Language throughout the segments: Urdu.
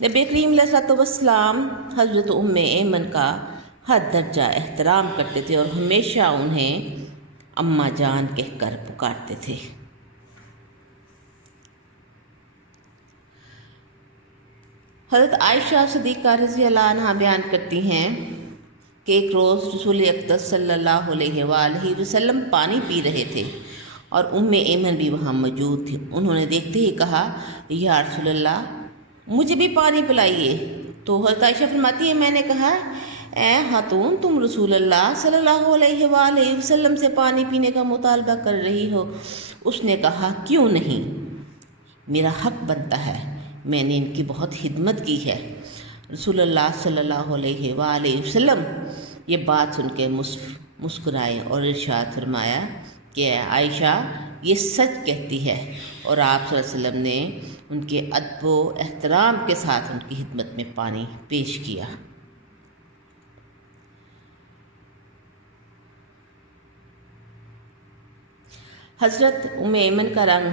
نبی کریم علیہ الصلوۃ والسلام حضرت ایمن کا ہر درجہ احترام کرتے تھے اور ہمیشہ انہیں اماں جان کہہ کر پکارتے تھے۔ حضرت عائشہ صدیقہ رضی اللہ عنہ بیان کرتی ہیں کہ ایک روز رسول اقدس صلی اللہ علیہ وآلہ وسلم پانی پی رہے تھے اور ایمن بھی وہاں موجود تھی۔ انہوں نے دیکھتے ہی کہا، یا رسول اللہ مجھے بھی پانی پلائیے۔ تو حضرت عائشہ فرماتی ہے، میں نے کہا، اے خاتون، تم رسول اللہ صلی اللہ علیہ وآلہ وسلم سے پانی پینے کا مطالبہ کر رہی ہو۔ اس نے کہا، کیوں نہیں، میرا حق بنتا ہے، میں نے ان کی بہت خدمت کی ہے۔ رسول اللہ صلی اللہ علیہ وآلہ وسلم یہ بات سن کے مسکرائے اور ارشاد فرمایا کہ عائشہ یہ سچ کہتی ہے، اور آپ صلی اللہ علیہ وسلم نے ان کے ادب و احترام کے ساتھ ان کی خدمت میں پانی پیش کیا۔ حضرت ایمن کا رنگ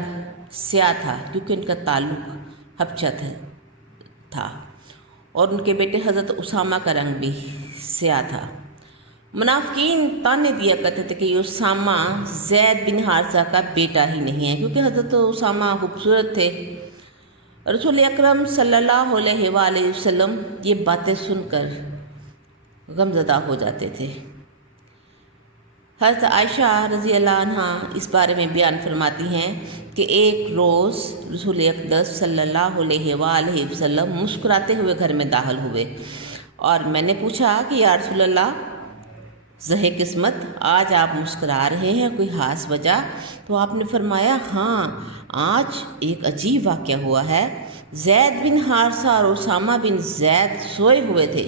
سیاہ تھا کیونکہ ان کا تعلق حبشہ تھا، اور ان کے بیٹے حضرت اسامہ کا رنگ بھی سیاہ تھا۔ منافقین تانے دیا کرتے تھے کہ یہ اسامہ زید بن حارثہ کا بیٹا ہی نہیں ہے، کیونکہ حضرت اسامہ خوبصورت تھے۔ رسول اکرم صلی اللہ علیہ وآلہ وسلم یہ باتیں سن کر غمزدہ ہو جاتے تھے۔ حضرت عائشہ رضی اللہ عنہ اس بارے میں بیان فرماتی ہیں کہ ایک روز رسول اقدس صلی اللہ علیہ وآلہ وسلم مسکراتے ہوئے گھر میں داخل ہوئے، اور میں نے پوچھا کہ یا رسول اللہ، زہے قسمت، آج آپ مسکرا رہے ہیں، کوئی خاص وجہ؟ تو آپ نے فرمایا، ہاں، آج ایک عجیب واقعہ ہوا ہے۔ زید بن حارثہ اور اسامہ بن زید سوئے ہوئے تھے،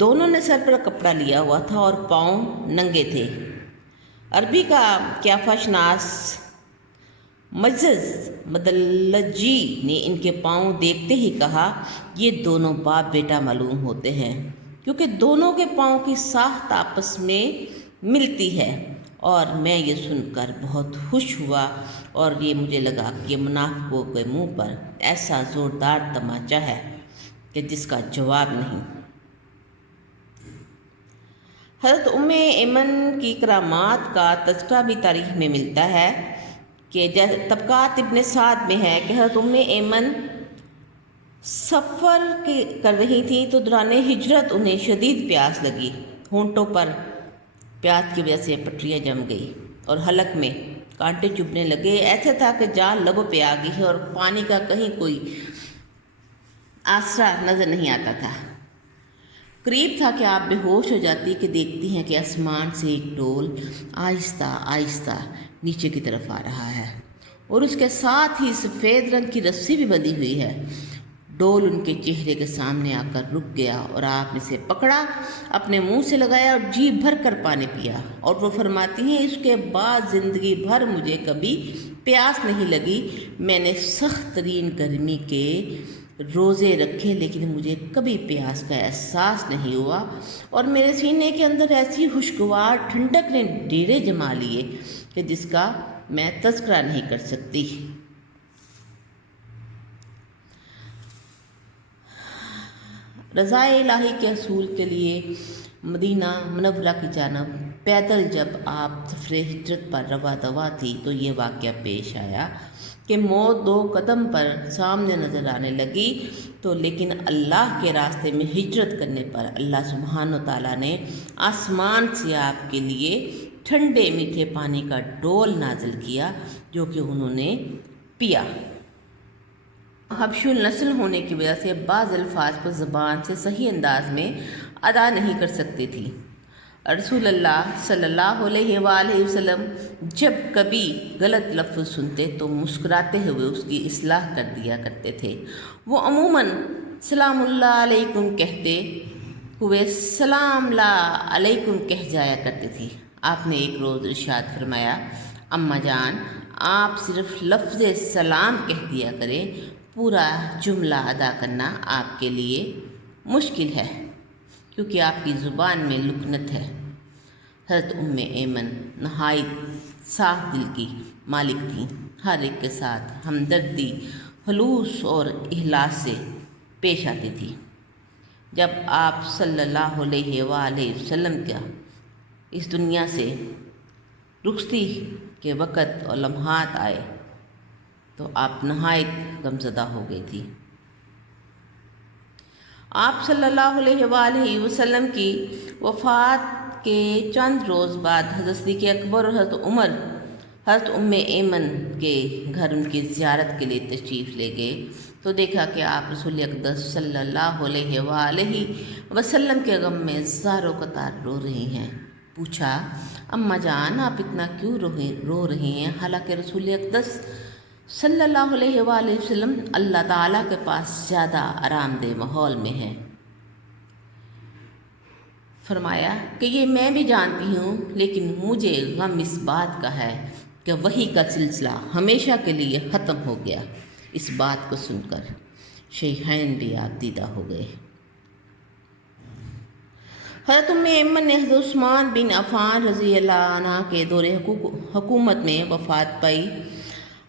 دونوں نے سر پر کپڑا لیا ہوا تھا اور پاؤں ننگے تھے۔ عربی کا قیافہ شناس مدلجی نے ان کے پاؤں دیکھتے ہی کہا، یہ دونوں باپ بیٹا معلوم ہوتے ہیں، کیونکہ دونوں کے پاؤں کی ساخت آپس میں ملتی ہے۔ اور میں یہ سن کر بہت خوش ہوا، اور یہ مجھے لگا کہ یہ منافقوں کے منہ پر ایسا زوردار تماچا ہے کہ جس کا جواب نہیں۔ حضرت ایمن کی کرامات کا تذکرہ بھی تاریخ میں ملتا ہے کہ طبقات ابن سعد میں ہے کہ حضرت ایمن سفر کر رہی تھیں تو دوران ہجرت انہیں شدید پیاس لگی، ہونٹوں پر پیاس کی وجہ سے پٹریاں جم گئی اور حلق میں کانٹے چبھنے لگے، ایسا تھا کہ جان لبوں پہ آ گئی ہے اور پانی کا کہیں کوئی آسرا نظر نہیں آتا تھا۔ قریب تھا کہ آپ بے ہوش ہو جاتی کہ دیکھتی ہیں کہ آسمان سے ایک ڈول آہستہ آہستہ نیچے کی طرف آ رہا ہے، اور اس کے ساتھ ہی سفید رنگ کی رسی بھی بندھی ہوئی ہے۔ ڈول ان کے چہرے کے سامنے آ کر رک گیا، اور آپ نے اسے پکڑا، اپنے منہ سے لگایا اور جی بھر کر پانی پیا، اور وہ فرماتی ہیں، اس کے بعد زندگی بھر مجھے کبھی پیاس نہیں لگی۔ میں نے سخت ترین گرمی کے روزے رکھے لیکن مجھے کبھی پیاس کا احساس نہیں ہوا، اور میرے سینے کے اندر ایسی خوشگوار ٹھنڈک نے ڈیرے جما لیے کہ جس کا میں تذکرہ نہیں کر سکتی۔ رضا الہی کے حصول کے لیے مدینہ منورہ کی جانب پیدل جب آپ سفر ہجرت پر رواں دوا تھی تو یہ واقعہ پیش آیا کہ موت 2 قدم پر سامنے نظر آنے لگی، تو لیکن اللہ کے راستے میں ہجرت کرنے پر اللہ سبحانہ و تعالیٰ نے آسمان سے آپ کے لیے ٹھنڈے میٹھے پانی کا ڈول نازل کیا، جو کہ انہوں نے پیا۔ حبشی النسل ہونے کی وجہ سے بعض الفاظ کو زبان سے صحیح انداز میں ادا نہیں کر سکتی تھی۔ رسول اللہ صلی اللہ علیہ وآلہ وسلم جب کبھی غلط لفظ سنتے تو مسکراتے ہوئے اس کی اصلاح کر دیا کرتے تھے۔ وہ عموماً سلام اللہ علیکم کہتے ہوئے سلام اللہ علیکم کہہ جایا کرتے تھی۔ آپ نے ایک روز ارشاد فرمایا، اماں جان، آپ صرف لفظ سلام کہہ دیا کریں، پورا جملہ ادا کرنا آپ کے لیے مشکل ہے، کیونکہ آپ کی زبان میں لکنت ہے۔ حضرت ایمن نہایت صاف دل کی مالک تھیں، ہر ایک کے ساتھ ہمدردی، خلوص اور اخلاص سے پیش آتی تھی۔ جب آپ صلی اللہ علیہ وآلہ وسلم کا اس دنیا سے رخصتی کے وقت اور لمحات آئے تو آپ نہایت غمزدہ ہو گئی تھی۔ آپ صلی اللہ علیہ وآلہ وسلم کی وفات کے چند روز بعد حضرت صدیق اکبر اور حضرت عمر حضرت ایمن کے گھر ان کی زیارت کے لیے تشریف لے گئے تو دیکھا کہ آپ رسول اقدس صلی اللہ علیہ وآلہ وسلم کے غم میں زار و قطار رو رہی ہیں۔ پوچھا، اماں جان آپ اتنا کیوں رو رہی ہیں حالانکہ رسول اقدس صلی اللہ علیہ وآلہ وسلم اللہ تعالیٰ کے پاس زیادہ آرام دہ ماحول میں ہے؟ فرمایا کہ یہ میں بھی جانتی ہوں، لیکن مجھے غم اس بات کا ہے کہ وحی کا سلسلہ ہمیشہ کے لیے ختم ہو گیا۔ اس بات کو سن کر شیخین بھی آپ دیدہ ہو گئے۔ حضرت ایمن نے حضرت عثمان بن عفان رضی اللہ عنہ کے دور حکومت میں وفات پائی۔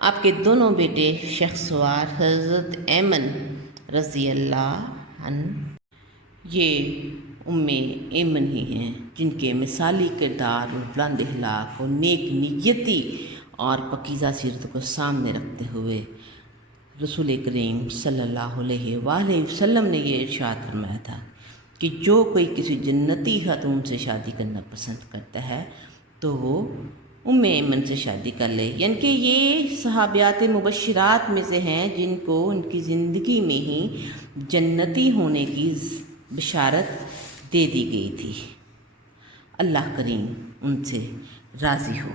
آپ کے دونوں بیٹے شخصوار حضرت ایمن رضی اللہ عنہ یہ ایمن ہی ہیں جن کے مثالی کردار اور بلند اخلاق اور نیک نیتی اور پاکیزہ سیرت کو سامنے رکھتے ہوئے رسول کریم صلی اللہ علیہ وآلہ وسلم نے یہ ارشاد فرمایا تھا کہ جو کوئی کسی جنتی خاتون سے شادی کرنا پسند کرتا ہے تو وہ ایمن سے شادی کر لے، یعنی کہ یہ صحابیات مبشرات میں سے ہیں جن کو ان کی زندگی میں ہی جنتی ہونے کی بشارت دے دی گئی تھی۔ اللہ کریم ان سے راضی ہو۔